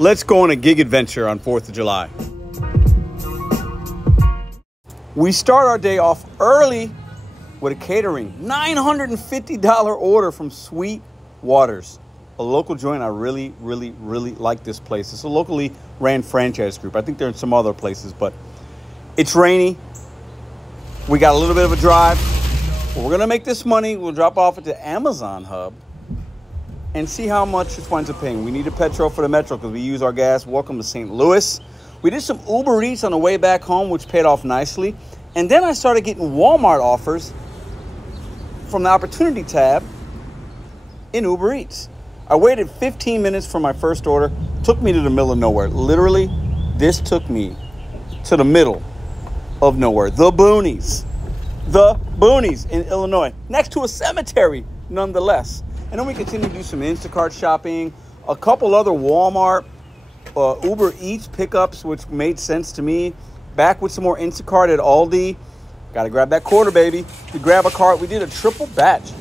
Let's go on a gig adventure on 4th of July. We start our day off early with a catering. $950 order from Sweet Waters, a local joint. I really like this place. It's a locally ran franchise group. I think they're in some other places, but it's rainy. We got a little bit of a drive. We're going to make this money. We'll drop off at the Amazon hub and see how much it winds up paying. We need a petrol for the metro because we use our gas. Welcome to St. Louis. We did some UberEats on the way back home, which paid off nicely. And then I started getting Walmart offers from the Opportunity tab in UberEats. I waited 15 minutes for my first order. Took me to the middle of nowhere. Literally, this took me to the middle of nowhere. The boonies. The boonies in Illinois. Next to a cemetery, nonetheless. And then we continue to do some Instacart shopping. A couple other Walmart Uber Eats pickups, which made sense to me. Back with some more Instacart at Aldi. Got to grab that quarter, baby. We grab a cart. We did a triple batch.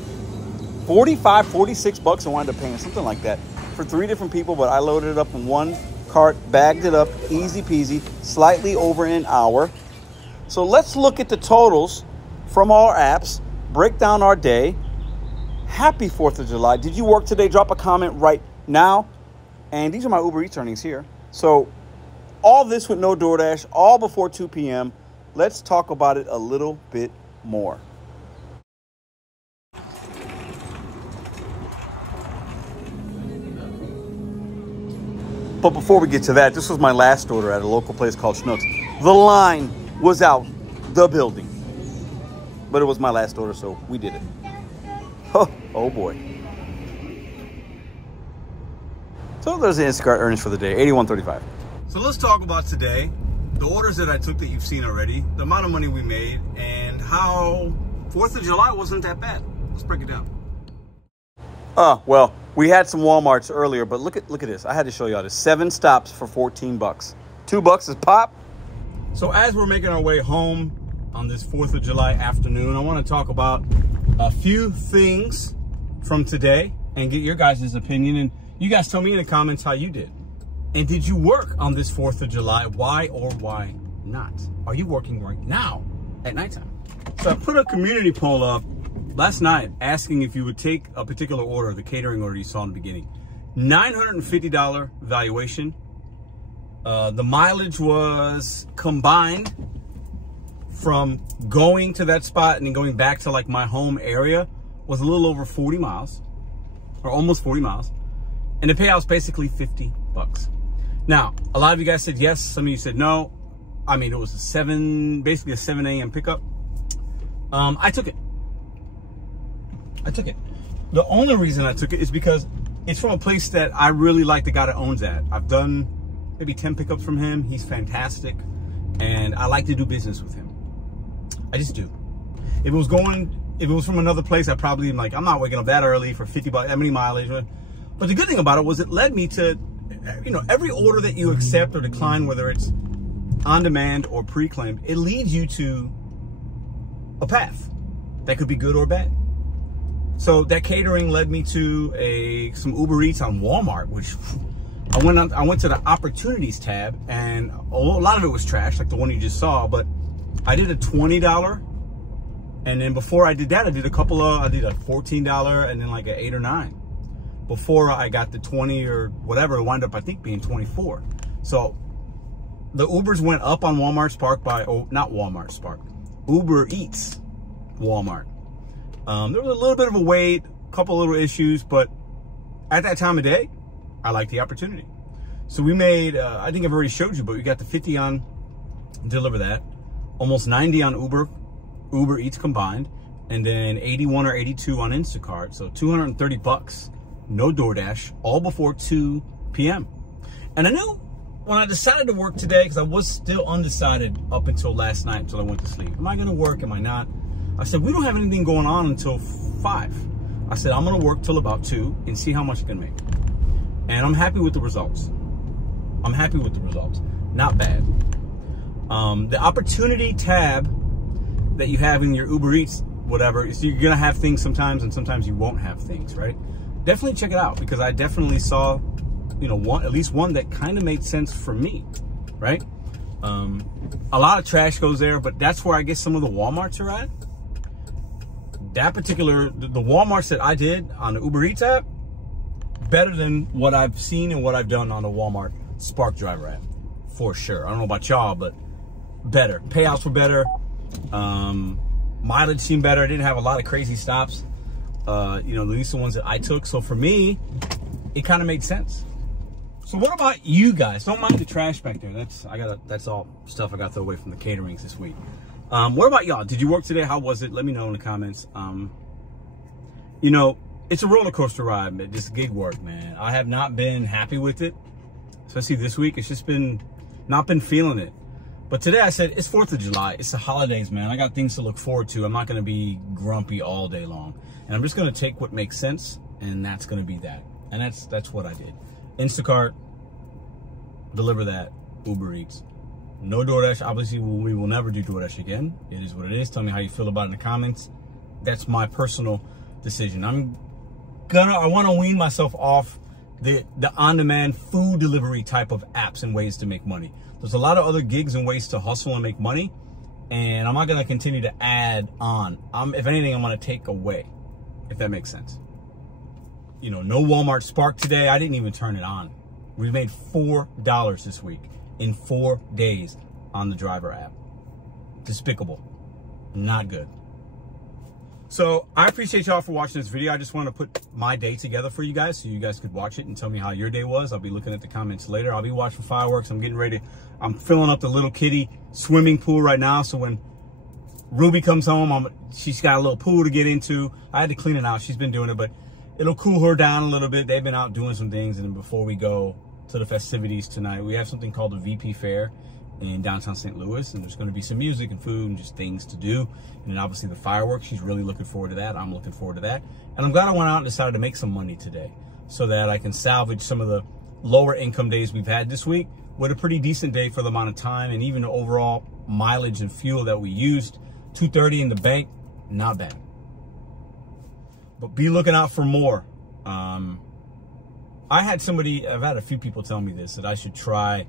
45, 46 bucks and wound up paying something like that for 3 different people. But I loaded it up in one cart, bagged it up, easy peasy, slightly over an hour. So let's look at the totals from our apps, break down our day. Happy 4th of July. Did you work today? Drop a comment right now. And these are my Uber Eats earnings here. So all this with no DoorDash, all before 2 p.m. Let's talk about it a little bit more. But before we get to that, this was my last order at a local place called Schnucks. The line was out the building. But it was my last order, so we did it. Oh boy. So there's the Instacart earnings for the day, $81.35. So let's talk about today, the orders that I took that you've seen already, the amount of money we made, and how 4th of July wasn't that bad. Let's break it down. Well, we had some Walmarts earlier, but look at this. I had to show y'all this. 7 stops for 14 bucks. $2 is pop. So as we're making our way home on this 4th of July afternoon, I want to talk about a few things from today and get your guys' opinion. And you guys tell me in the comments how you did. And did you work on this 4th of July? Why or why not? Are you working right now at nighttime? So I put a community poll up last night asking if you would take a particular order, the catering order you saw in the beginning. $950 valuation. The mileage was combined from going to that spot and then going back to like my home area was a little over 40 miles or almost 40 miles. And the payout was basically 50 bucks. Now, a lot of you guys said yes. Some of you said no. I mean, it was basically a 7 a.m. pickup. I took it. The only reason I took it is because it's from a place that I really like the guy that owns that. I've done maybe 10 pickups from him. He's fantastic. And I like to do business with him. I just do. If it was from another place, I probably am like, I'm not waking up that early for 50 bucks, that many mileage. But the good thing about it was it led me to, you know, every order that you accept or decline, whether it's on demand or pre-claimed, it leads you to a path that could be good or bad. So that catering led me to some Uber Eats on Walmart, which I went to the Opportunities tab, and a lot of it was trash, like the one you just saw, but I did a $20, and then before I did that, I did a $14 and then like an $8 or $9. Before I got the 20 or whatever, it wound up, I think, being 24. So the Ubers went up on Walmart Spark not Walmart Spark, Uber Eats Walmart. There was a little bit of a wait, a couple little issues, but at that time of day, I liked the opportunity. So we made, I think I've already showed you, but we got the 50 on DeliverThat, almost 90 on Uber Eats combined, and then 81 or 82 on Instacart. So 230 bucks. No DoorDash, all before 2 p.m. And I knew when I decided to work today, because I was still undecided up until last night, until I went to sleep. Am I going to work? Am I not? I said, we don't have anything going on until 5. I said, I'm going to work till about 2 and see how much I can make. And I'm happy with the results. Not bad. The opportunity tab that you have in your Uber Eats, whatever, so you're going to have things sometimes and sometimes you won't have things, right? Definitely check it out, because I definitely saw you know, at least one that kind of made sense for me, right? A lot of trash goes there, but that's where I guess some of the Walmarts are at. That particular, the Walmarts that I did on the UberEats app, better than what I've seen and what I've done on the Walmart Spark Driver app, for sure. I don't know about y'all, but better. Payouts were better. Mileage seemed better. I didn't have a lot of crazy stops. You know, at least the ones that I took. So for me, it kind of made sense. So what about you guys? Don't mind the trash back there. That's all stuff I got to throw away from the caterings this week. What about y'all? Did you work today? How was it? Let me know in the comments. You know, it's a roller coaster ride, man. This gig work, man. I have not been happy with it, especially this week. It's just not been feeling it. But today I said, it's 4th of July. It's the holidays, man. I got things to look forward to. I'm not going to be grumpy all day long. And I'm just going to take what makes sense, and that's going to be that. And that's what I did. Instacart, DeliverThat, UberEats. No DoorDash. Obviously, we will never do DoorDash again. It is what it is. Tell me how you feel about it in the comments. That's my personal decision. I want to wean myself off the on-demand food delivery type of apps and ways to make money. There's a lot of other gigs and ways to hustle and make money, and I'm not going to continue to add on. If anything, I'm going to take away, if that makes sense. You know, no Walmart Spark today. I didn't even turn it on. We made $4 this week in 4 days on the driver app. Despicable. Not good. So I appreciate y'all for watching this video. I just want to put my day together for you guys so you guys could watch it and tell me how your day was. I'll be looking at the comments later. I'll be watching fireworks. I'm getting ready. I'm filling up the little kitty swimming pool right now. So when Ruby comes home, she's got a little pool to get into. I had to clean it out. She's been doing it, but it'll cool her down a little bit. They've been out doing some things. And then before we go to the festivities tonight, we have something called the VP Fair in downtown St. Louis, and there's going to be some music and food and just things to do, and then obviously the fireworks. She's really looking forward to that. I'm looking forward to that, and I'm glad I went out and decided to make some money today so that I can salvage some of the lower income days we've had this week with a pretty decent day for the amount of time and even the overall mileage and fuel that we used. $230 in the bank, not bad. But be looking out for more. I've had a few people tell me this, that I should try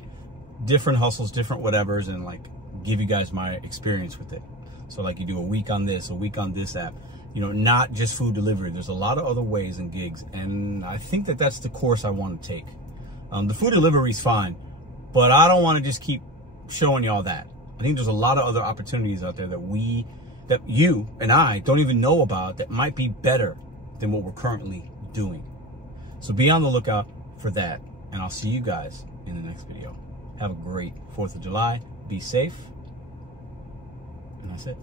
different hustles, different whatevers, and like give you guys my experience with it. So like you do a week on this app, you know, not just food delivery. There's a lot of other ways and gigs, and I think that that's the course I want to take. The food delivery is fine, but I don't want to just keep showing y'all that. I think there's a lot of other opportunities out there that you and I don't even know about that might be better than what we're currently doing. So be on the lookout for that, and I'll see you guys in the next video. Have a great 4th of July. Be safe. And that's it.